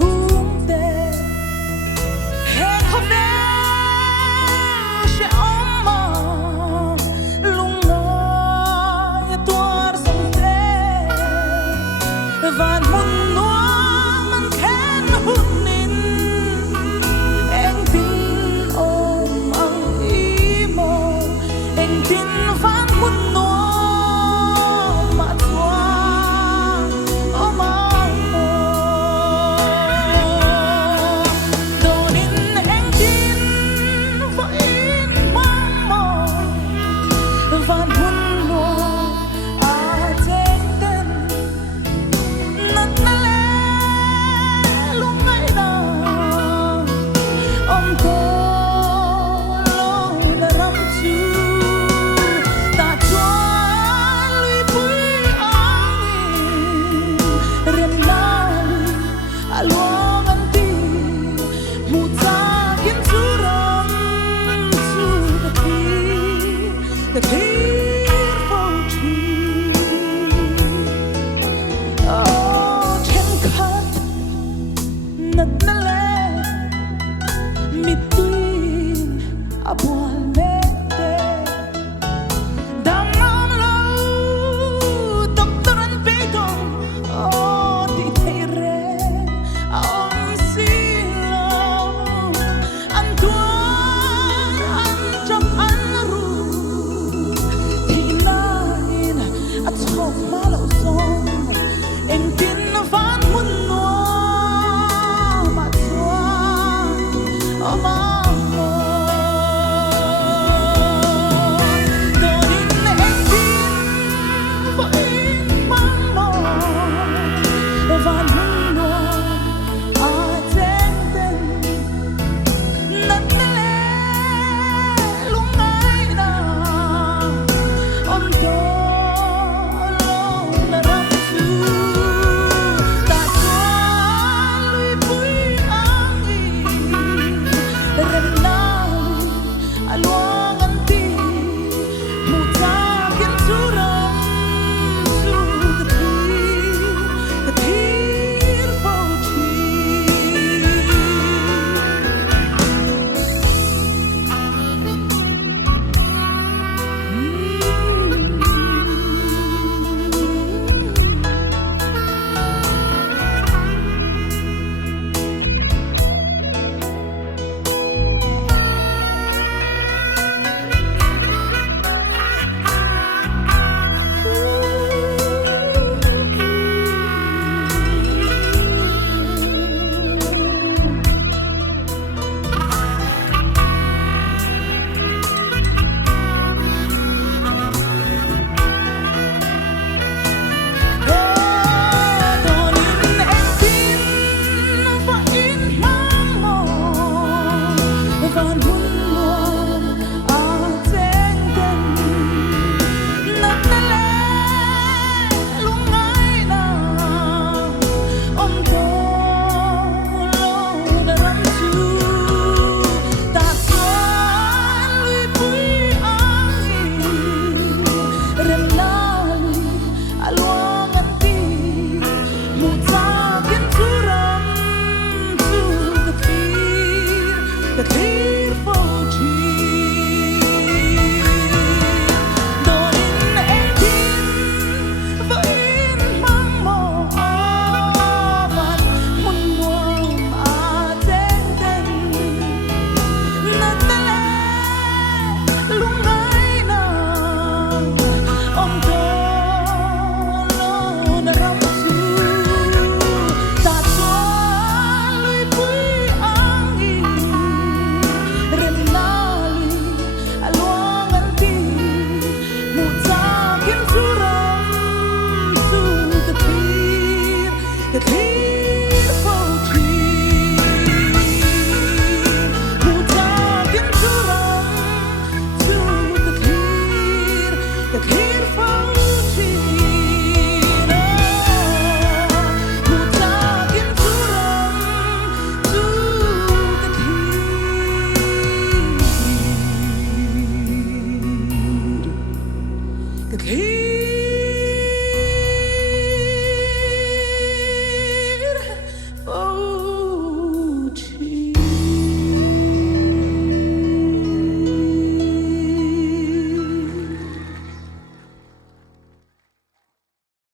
tung te he khóc đê sẽ ôm mơ lung ngơi tuar sông te van mun noa man khen hun nín anh tin ôm ang ý mơ anh tin van mun noa mà toa ôm ang mơ đồ nín anh tin với in mong mơ van mun noa à tên tên nát nát lệ lung ngày nào ông cô lâu đã rắm chú ta choan lui bui angin rem nali aluang anti mutakin suram to the tearful tree. Oh, ten cut,